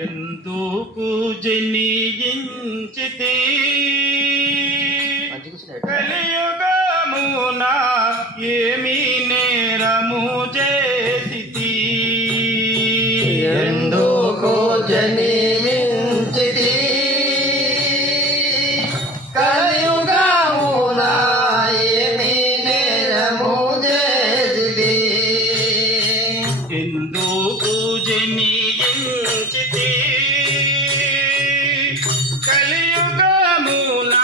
ఎందుకు జనించితే కలియుగమున ఏమి నేరము చేసితి ఎందుకు జనించితి కలియుగమున ఏమి నేరము చేసితి ఎందుకు జనించితి కలియుగమున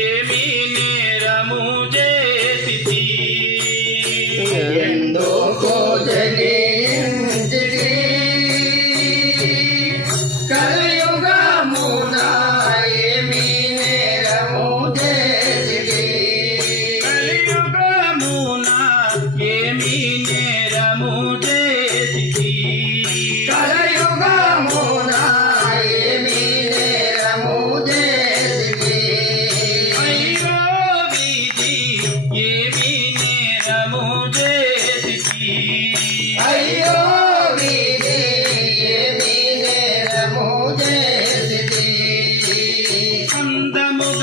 ఏమి నేరము చేసితి ఎందుకు జనించితి కలియుగమున ఏమి నేరము చేసితి కలియుగమున ఏమి నేరము చేసితి కలియుగమున ఏమి నేరము చేసితి అయ్యో విధి ఏమి నేరము చేసితి అయ్యో విధి ఏమి నేరము చేసితి అందముగ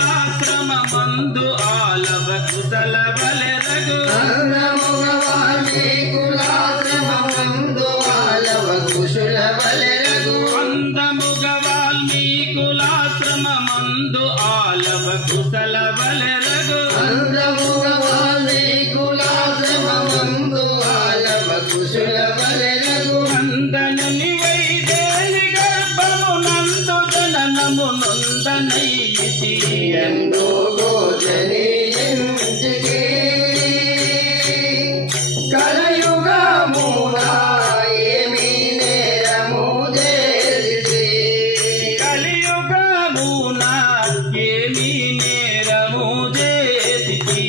వాల్మీకులాశ్రమమందు ఆలవ కుశల బలెరగు అందముగ వాల్మీకులాశ్రమమందు ఆలవ కుశల బలెరగు అందముగ వాల్మీకులాశ్రమమందు ఆలవ కుశల బలెరగు అందముగ వాల్మీకులాశ్రమమందు ఆలవ కుశల బలెరగు అందనని వైదేహి గర్భమునందు జననము నొందనైతి ఎందుకు జనించితి కలియుగమున ఏమి నేరము చేసితి కలియుగమున ఏమి నేరము చేసితి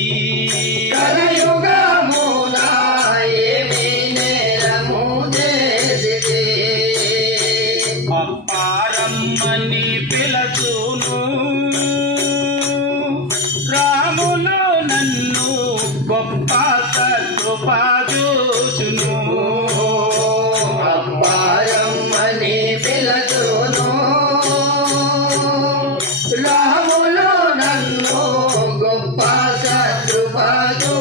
కలియుగమున ఏమి నేరము చేసితి అప్పారమ్మని పిలచును రాములు నన్ను గొప్ప సత్కృపాజూచును అప్పారమ్మని పిలచును రాములు నన్ను గొప్ప శత్రుపజూపును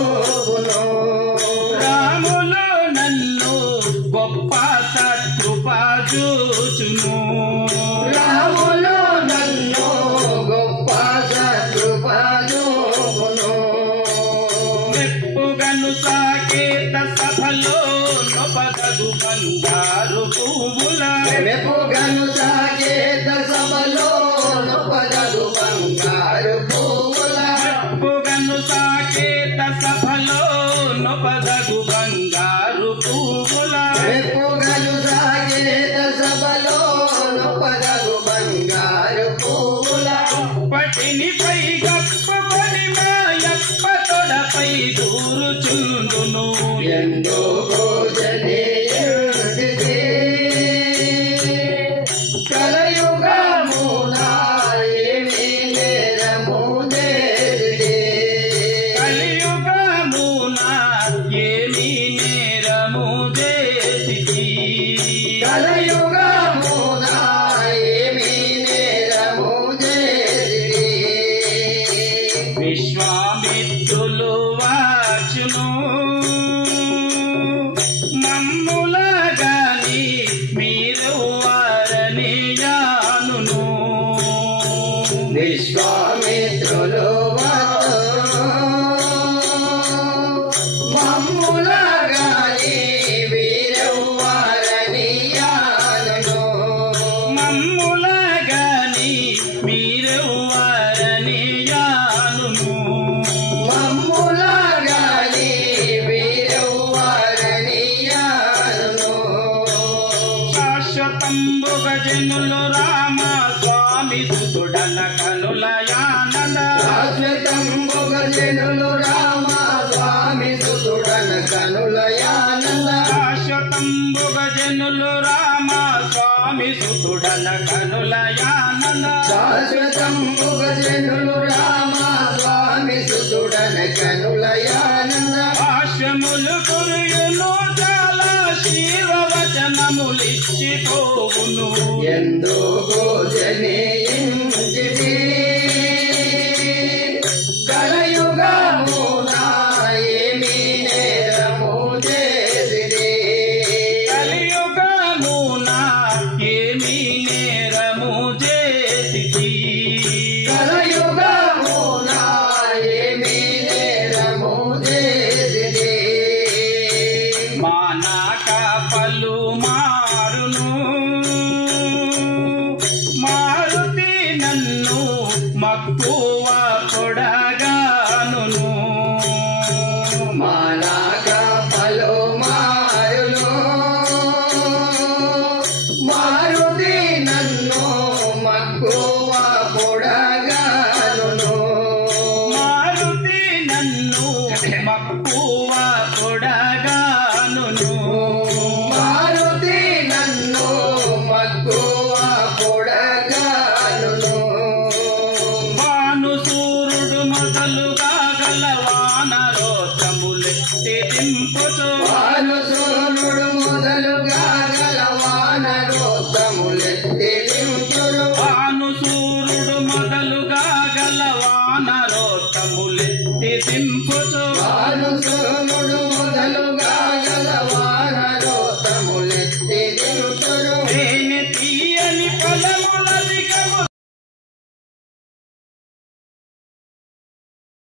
రాములు నన్ను గొప్ప సత్కృపాజూచును రాములు నన్ను గొప్ప శత్రుపజూపును మెప్పుగను సాకేత సభలో నొపదగు బంగారు పువ్వుల మెప్పుగను సాకేత సభలో నొపదగు బంగారు పువ్వుల మెప్పుగను సాకేత సభలో నొపదగు బంగారు పువ్వుల మెప్పుగను సాకేత సభలో నొపదగు బంగారు పువ్వుల పటిని పై గప్ప పరిమాయప్ప తొడపై దూరుచుందును ఎందుకు జనించితి కలియుగమున ఏమి నేరము చేసితి కలియుగమున ఏమి నేరము చేసితి కలియుగమున ఏమి నేరము చేసితి విశ్వామిత్రులు వాచును మమ్ములగాని మీరు వారని జానును విశ్వామిత్రులు మమ్ములగాని వీరవ్వారని యానును మమ్ములగాని మీరు వారని జానును మమ్ములగాని వీరవ్వారని యానును శాశ్వతంబుగ జనులు రామ స్వామి సుతుడన కనులయానంద శాశ్వతంబుగ జనులు రామ స్వామి సుతుడన కనులయానంద శాశ్వతంబుగ జనులు రామ స్వామి సుతుడన కనులయానంద శాశ్వతంబుగ జనులు రామ స్వామి సుతుడన కనులయానంద భాష్యములు గురుయును చాలా శివ భోజనములిచ్చిపోవును ఎందుకు జనించితి కలియుగమున ఏమి నేరము చేసిరి కలియుగమున ఏమి నేరము చేసిరి కలియుగమున ఏమి నేరము చేసిరి మానక పలు మారును మారుతి నన్ను మక్కువ కొడగానును మానక పలు మారును మారుతి నన్ను మక్కువ పొడగానును మారుతి నన్ను మక్కువ కొడగానును మారుతి నన్ను మక్కువ పొడగానును వాను సూర్యుడు మొదలుగా గల వానరోత్తములెత్తి దింపుచు